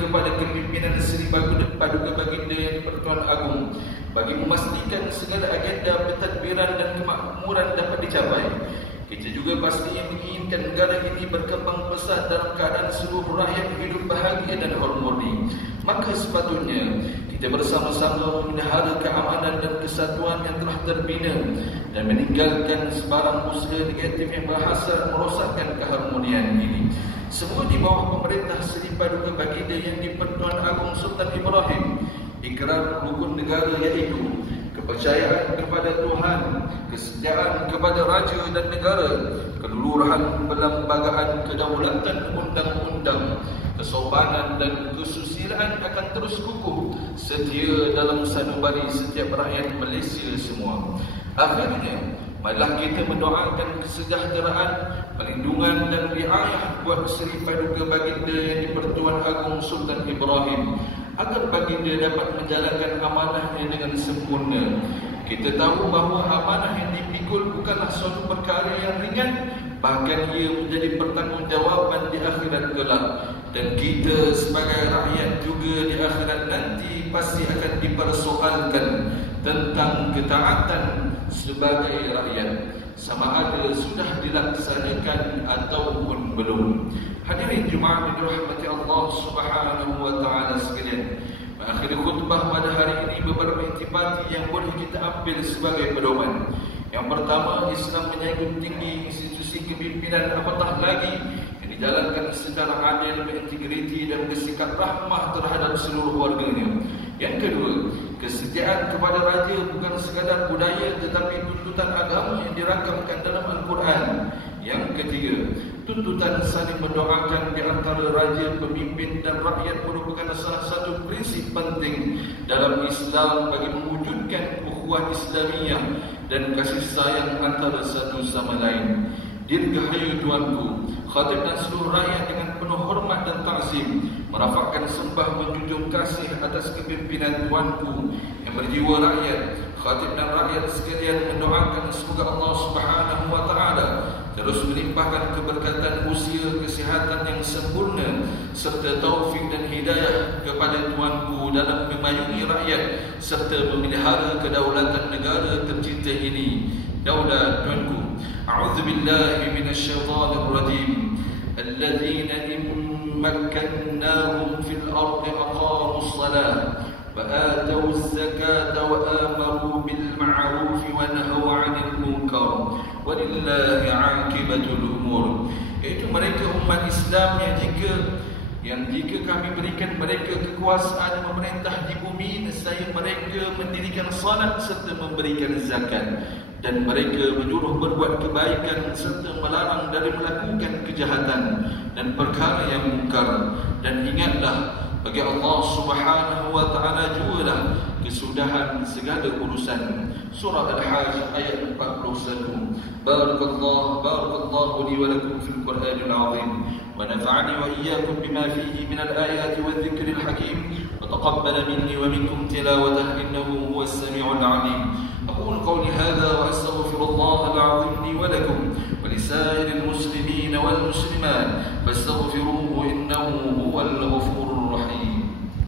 kepada kepimpinan Seri Paduka Baginda Yang di-Pertuan Agong bagi memastikan segala agenda pentadbiran dan kemakmuran dapat dicapai. Kita juga pastinya menginginkan negara ini berkembang pesat dalam keadaan seluruh rakyat hidup bahagia dan harmoni. Maka sepatutnya kita bersama-sama memelihara keamanan dan kesatuan yang telah terbina dan meninggalkan sebarang usaha negatif yang berhasrat merosakkan keharmonian ini. Semua di bawah pemerintah Seri Paduka Baginda Yang di-Pertuan Agong Sultan Ibrahim. Ikrar rukun negara iaitu kepercayaan kepada Tuhan, kesetiaan kepada raja dan negara, keluluhan perlembagaan kedaulatan undang-undang, kesopanan dan kesusilaan akan terus kukuh setia dalam sanubari setiap rakyat Malaysia semua. Akhirnya, marilah kita mendoakan kesejahteraan, perlindungan dan riayah buat Seri Paduka Baginda Yang di-Pertuan Agong Sultan Ibrahim agar baginda dapat menjalankan amanahnya dengan sempurna. Kita tahu bahawa amanah yang dipikul bukanlah suatu perkara yang ringan, bahkan ia menjadi pertanggungjawaban di akhirat kelak. Dan kita sebagai rakyat juga di akhirat nanti pasti akan dipersoalkan tentang ketaatan sebagai rakyat, sama ada sudah dilaksanakan ataupun belum. Hadirin Jumaat yang dirahmati Allah Subhanahu wa taala sekalian, mengakhiri khutbah pada hari ini beberapa intipati yang boleh kita ambil sebagai pedoman. Yang pertama, Islam menjunjung tinggi institusi kepimpinan, apatah lagi yang dijalankan secara adil, berintegriti dan bersikap rahmah terhadap seluruh warganya. Yang kedua, kesetiaan kepada raja bukan sekadar budaya tetapi tuntutan agama yang dirakamkan dalam Al-Quran. Yang ketiga, tuntutan saling mendoakan di antara raja, pemimpin dan rakyat merupakan salah satu prinsip penting dalam Islam bagi mewujudkan ukhuwah Islamiyah dan kasih sayang antara satu sama lain. Dirgahayu tuanku, khatib dan seluruh rakyat dengan penuh hormat dan ta'zim merafakkan sembah menjunjung kasih atas kepimpinan tuanku yang berjiwa rakyat. Khatib dan rakyat sekalian mendoakan semoga Allah Subhanahu wa taala terus melimpahkan keberkatan usia, kesihatan yang sempurna serta taufik dan hidayah kepada tuanku dalam memayungi rakyat serta memelihara kedaulatan negara tercinta ini. Daulat tuanku. A'udzu billahi minasyaitonir rajim. Alladzina makkannahum fil ardi aqamus salah wa atawuz zakata wa amaru bil ma'ruf wa nahaw 'anil munkar walillahi 'aqibatul umur. Iaitu mereka umat Islam yang jika kami berikan mereka kekuasaan memerintah di bumi, nescaya mereka mendirikan salat serta memberikan zakat, dan mereka menyuruh berbuat kebaikan serta melarang dari melakukan kejahatan dan perkara yang mungkar. Dan ingatlah, bagi Allah Subhanahu wa taala jugalah kesudahan segala urusan. Surah Al-Hajj ayat 41. Barakallahu li wa lakum fil Qur'anil 'azim wa nafa'ani wa iyyakum bima fihi min al-ayati wadh-dhikril hakim wa taqabbala minni wa minkum tilawatahu innahu huwas sami'ul 'alim. أقول قولي هذا وأستغفر الله العظيم لي ولكم ولسائر المسلمين والمسلمات فاستغفروه إنه هو الغفور